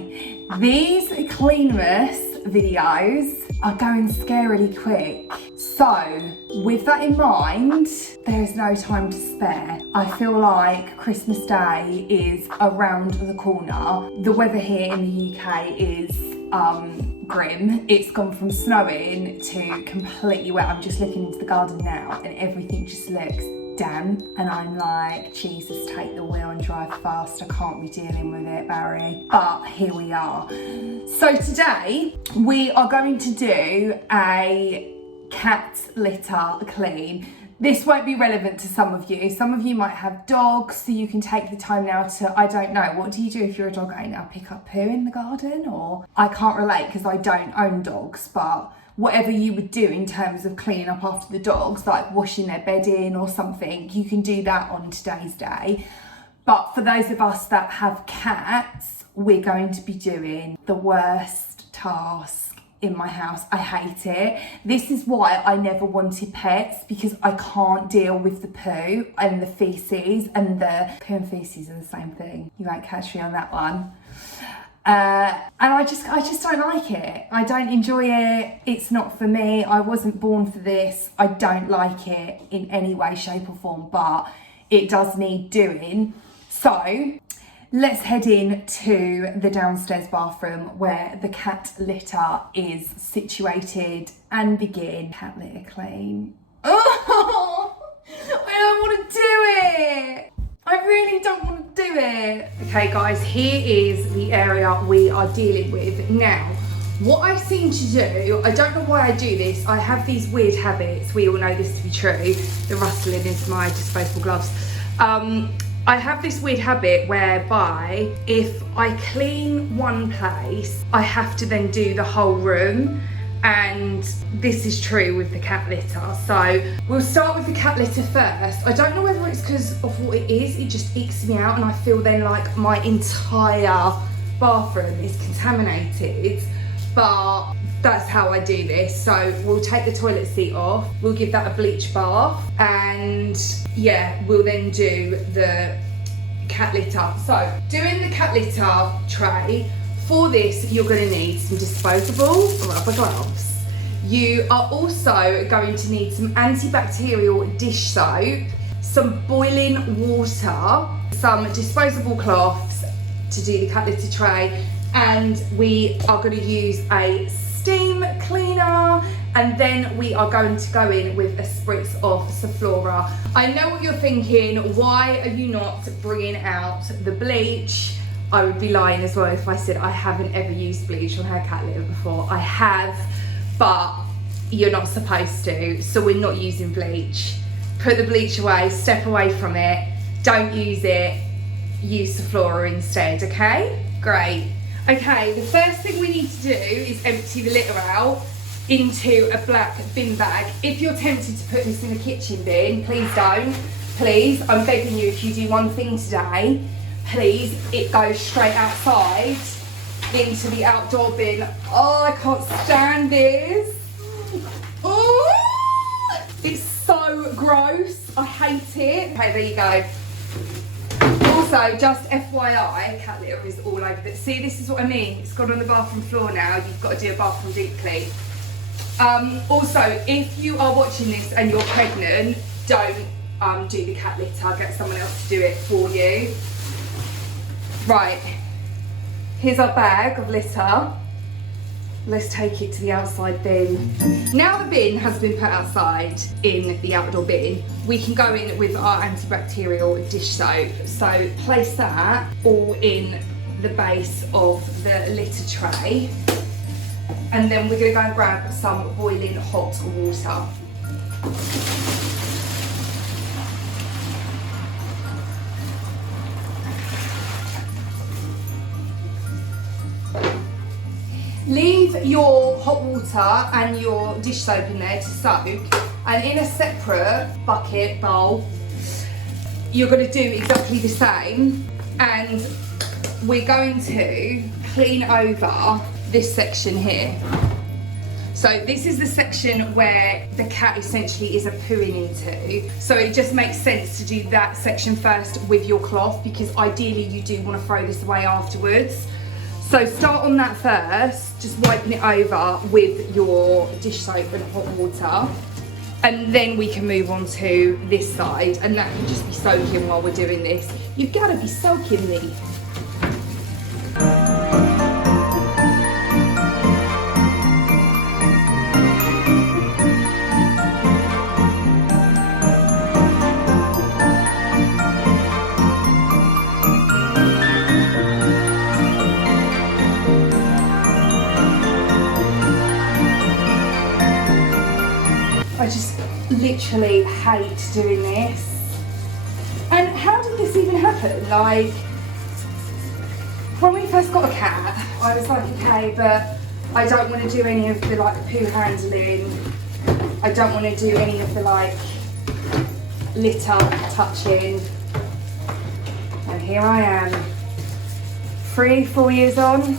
Okay, these cleanliness videos are going scarily quick. So, with that in mind, there is no time to spare. I feel like Christmas Day is around the corner. The weather here in the UK is grim. It's gone from snowing to completely wet. I'm just looking into the garden now and everything just looks damp, and I'm like, Jesus, take the wheel and drive fast. I can't be dealing with it, Barry. But here we are. So today we are going to do a cat litter clean. This won't be relevant to some of you. Some of you might have dogs, so you can take the time now to, I don't know, what do you do if you're a dog owner? Pick up poo in the garden? Or I can't relate because I don't own dogs, but whatever you would do in terms of cleaning up after the dogs, like washing their bedding or something, you can do that on today's day. But for those of us that have cats, we're going to be doing the worst task in my house. I hate it. This is why I never wanted pets, because I can't deal with the poo and the feces, and the poo and feces are the same thing. You won't catch me on that one. And I just don't like it. I don't enjoy it. It's not for me. I wasn't born for this. I don't like it in any way, shape or form, but it does need doing. So let's head in to the downstairs bathroom where the cat litter is situated and begin cat litter clean. Oh, I don't want to do it. I really don't want to do it. Okay guys, here is the area we are dealing with. Now, what I seem to do, I don't know why I do this, I have these weird habits, we all know this to be true. The rustling is my disposable gloves. I have this weird habit whereby if I clean one place, I have to then do the whole room. And this is true with the cat litter. So we'll start with the cat litter first. I don't know whether it's because of what it is, it just icks me out and I feel then like my entire bathroom is contaminated, but that's how I do this. So we'll take the toilet seat off, we'll give that a bleach bath, and yeah, we'll then do the cat litter. So doing the cat litter tray, for this, you're going to need some disposable rubber gloves. You are also going to need some antibacterial dish soap, some boiling water, some disposable cloths to do the cat litter tray, and we are going to use a steam cleaner, and then we are going to go in with a spritz of Socialpr. I know what you're thinking, why are you not bringing out the bleach? I would be lying as well if I said I haven't ever used bleach on her cat litter before. I have, but you're not supposed to, so we're not using bleach. Put the bleach away, step away from it, don't use it, use Socialpr instead, okay? Great. Okay, the first thing we need to do is empty the litter out into a black bin bag. If you're tempted to put this in a kitchen bin, please don't. Please, I'm begging you, if you do one thing today, please, it goes straight outside into the outdoor bin. Oh, I can't stand this. Oh, it's so gross. I hate it. Okay, there you go. Also, just FYI, cat litter is all over this. See, this is what I mean. It's gone on the bathroom floor now. You've got to do a bathroom deep clean. Also, if you are watching this and you're pregnant, don't do the cat litter. Get someone else to do it for you. Right, here's our bag of litter. Let's take it to the outside bin. Now the bin has been put outside in the outdoor bin, we can go in with our antibacterial dish soap. So place that all in the base of the litter tray. And then we're gonna go and grab some boiling hot water. Leave your hot water and your dish soap in there to soak, and in a separate bucket, bowl, you're going to do exactly the same, and we're going to clean over this section here. So this is the section where the cat essentially is pooing into. So it just makes sense to do that section first with your cloth, because ideally you do want to throw this away afterwards. So start on that first, just wiping it over with your dish soap and hot water. And then we can move on to this side, and that can just be soaking while we're doing this. You've got to be soaking me. I just literally hate doing this. And how did this even happen? Like, when we first got a cat, I was like, okay, but I don't want to do any of the like poo handling. I don't want to do any of the like litter touching. And here I am, 3-4 years on.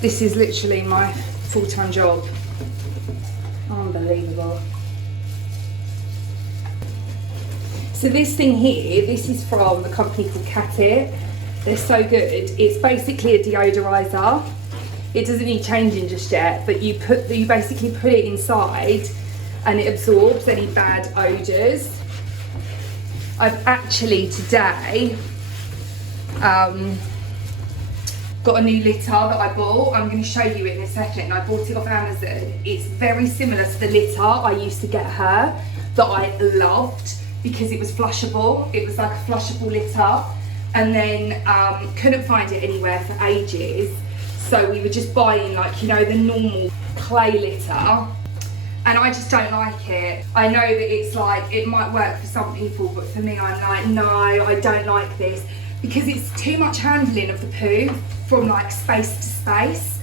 This is literally my full-time job. Unbelievable. So this thing here, this is from a company called Cat It. They're so good. It's basically a deodorizer. It doesn't need changing just yet, but you basically put it inside and it absorbs any bad odours. I've actually today got a new litter that I bought. I'm going to show you it in a second. I bought it off Amazon. It's very similar to the litter I used to get her that I loved because it was flushable. It was like a flushable litter, and then couldn't find it anywhere for ages. So we were just buying like, you know, the normal clay litter, and I just don't like it. I know that it's like, it might work for some people, but for me, I'm like, no, I don't like this because it's too much handling of the poo from like space to space,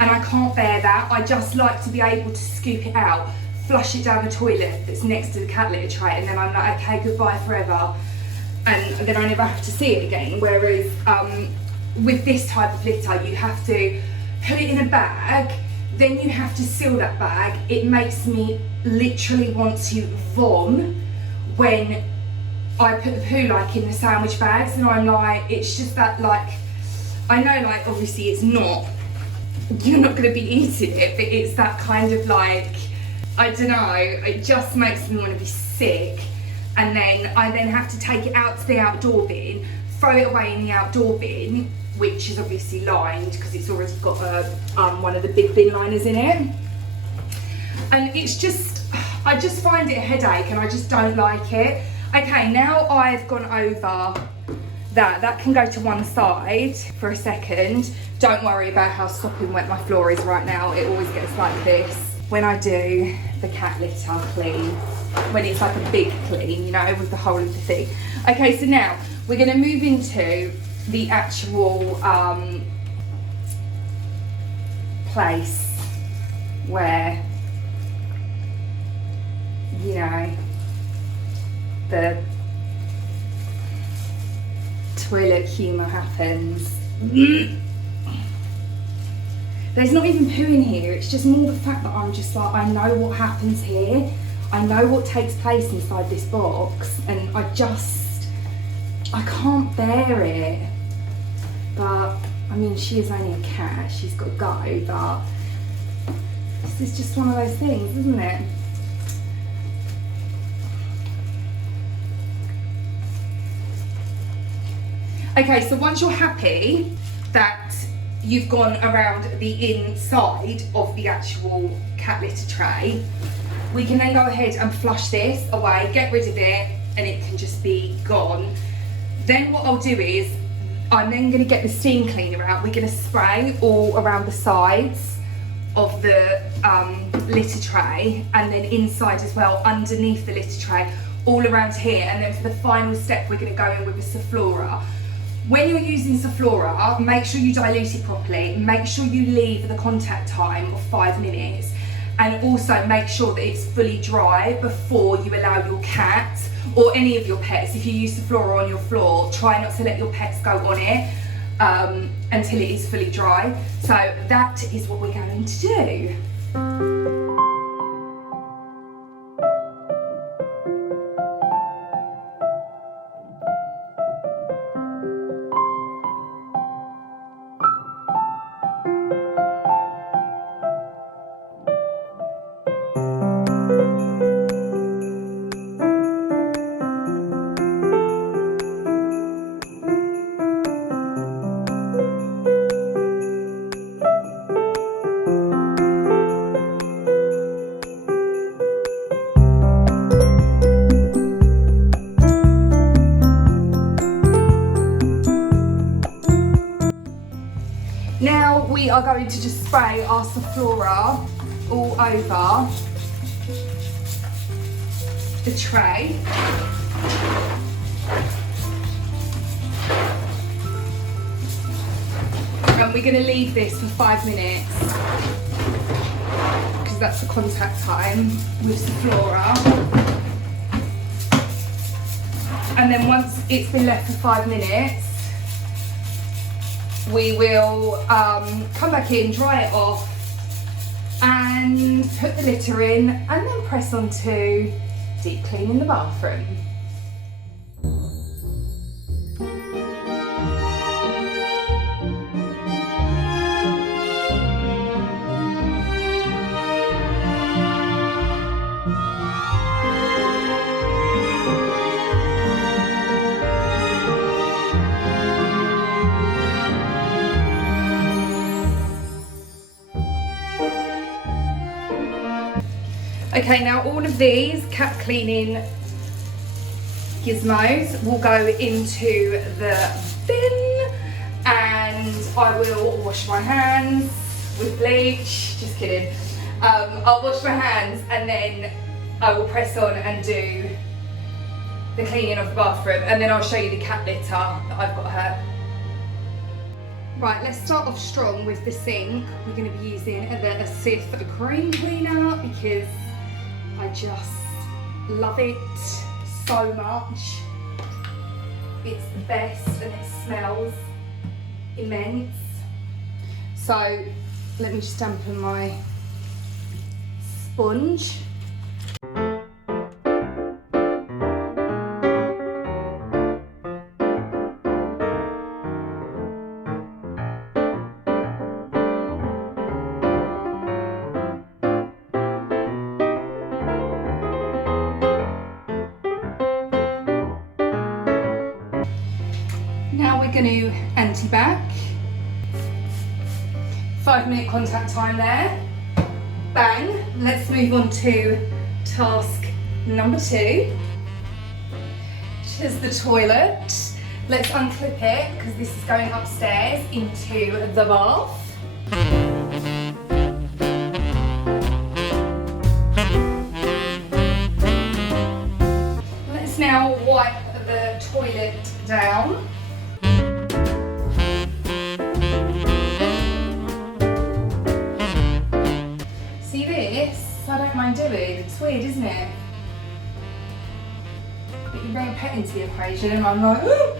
and I can't bear that. I just like to be able to scoop it out, flush it down the toilet that's next to the cat litter tray, and then I'm like, okay, goodbye forever, and then I never have to see it again. Whereas with this type of litter, you have to put it in a bag, then you have to seal that bag. It makes me literally want to vom when I put the poo like in the sandwich bags, and I'm like, it's just that like, I know like obviously it's not, you're not going to be eating it, but it's that kind of like, I don't know, it just makes me want to be sick. And then I then have to take it out to the outdoor bin, throw it away in the outdoor bin, which is obviously lined because it's already got one of the big bin liners in it. And it's just, I just find it a headache and I just don't like it. Okay, now I've gone over that can go to one side for a second. Don't worry about how sopping wet my floor is right now. It always gets like this when I do the cat litter clean, when it's like a big clean, you know, with the whole of the thing. Okay, so now we're going to move into the actual place where, you know, the toilet humour happens. There's not even poo in here, it's just more the fact that I'm just like, I know what happens here, I know what takes place inside this box, and I can't bear it. But I mean, she is only a cat, she's got to go, but this is just one of those things, isn't it? Okay, so once you're happy that you've gone around the inside of the actual cat litter tray, we can then go ahead and flush this away, get rid of it, and it can just be gone. Then what I'll do is, I'm then going to get the steam cleaner out. We're going to spray all around the sides of the litter tray, and then inside as well, underneath the litter tray, all around here. And then for the final step, we're going to go in with the Soflora. When you're using Soflora, make sure you dilute it properly. Make sure you leave the contact time of 5 minutes. And also make sure that it's fully dry before you allow your cat or any of your pets, if you use Soflora on your floor, try not to let your pets go on it until it is fully dry. So that is what we're going to do. we are going to just spray our Sephora all over the tray. And we're going to leave this for 5 minutes because that's the contact time with Sephora. And then once it's been left for 5 minutes, we will come back in, dry it off, and put the litter in, and then press on to deep cleaning the bathroom. Okay, now all of these cat cleaning gizmos will go into the bin, and I will wash my hands with bleach. Just kidding. I'll wash my hands and then I will press on and do the cleaning of the bathroom, and then I'll show you the cat litter that I've got her. Right, let's start off strong with the sink. We're going to be using the Obsessive-Compulsive cleaner because I just love it so much. It's the best and it smells immense. So let me just dampen my sponge. Now we're going to anti-back. 5-minute contact time there. Bang. Let's move on to task number 2, which is the toilet. Let's unclip it because this is going upstairs into the bath. Let's now wipe the toilet down. See this? I don't mind doing. It's weird, isn't it? But you bring a pet into the equation and I'm like, ooh.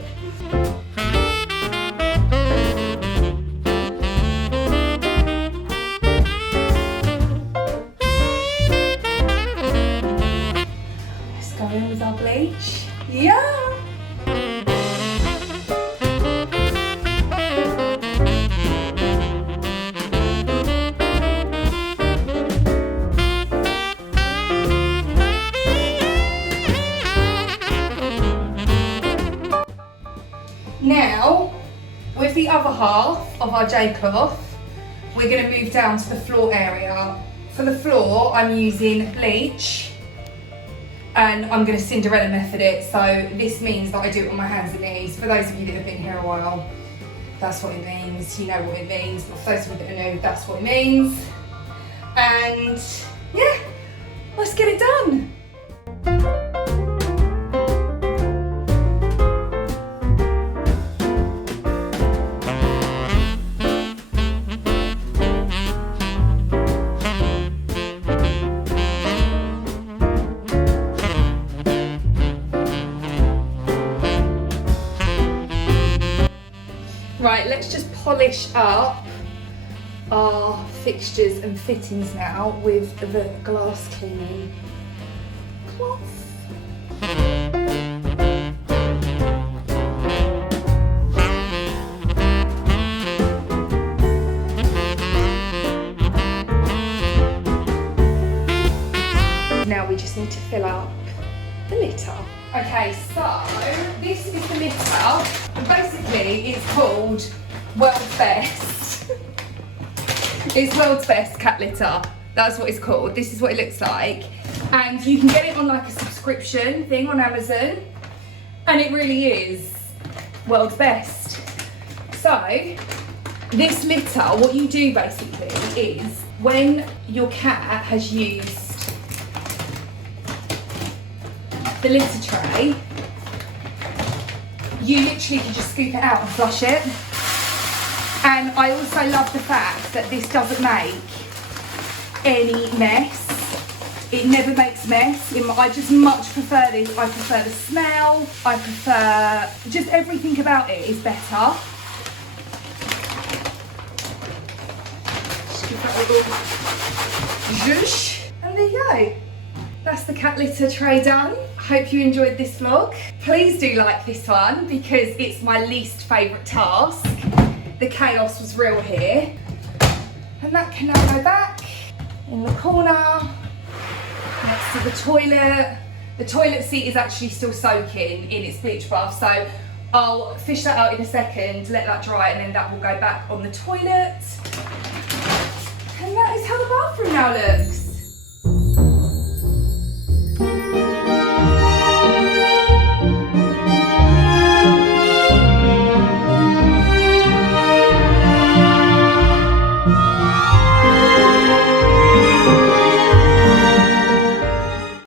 Let's go in with our bleach. Yeah! Now, with the other half of our J-cloth, we're going to move down to the floor area. For the floor, I'm using bleach, and I'm going to Cinderella method it, so this means that I do it on my hands and knees. For those of you that have been here a while, that's what it means, you know what it means, but for those of you that are new, that's what it means. And yeah, let's get it done. Right, let's just polish up our fixtures and fittings now with the glass cleaning cloth. Now we just need to fill up the litter. Okay, so this is the litter. Basically, it's called World's Best. It's World's Best cat litter. That's what it's called. This is what it looks like. And you can get it on like a subscription thing on Amazon. And it really is World's Best. So, This litter, what you do basically is when your cat has used the litter tray, you literally can just scoop it out and flush it. And I also love the fact that this doesn't make any mess. It never makes mess. I just much prefer this. I prefer the smell. I prefer just everything about it is better. Just give that a little zhoosh. And there you go. That's the cat litter tray done. Hope you enjoyed this vlog. Please do like this one because it's my least favourite task. The chaos was real here. And that can now go back in the corner next to the toilet. The toilet seat is actually still soaking in its bleach bath, so I'll fish that out in a second, let that dry, and then that will go back on the toilet. And that is how the bathroom now looks.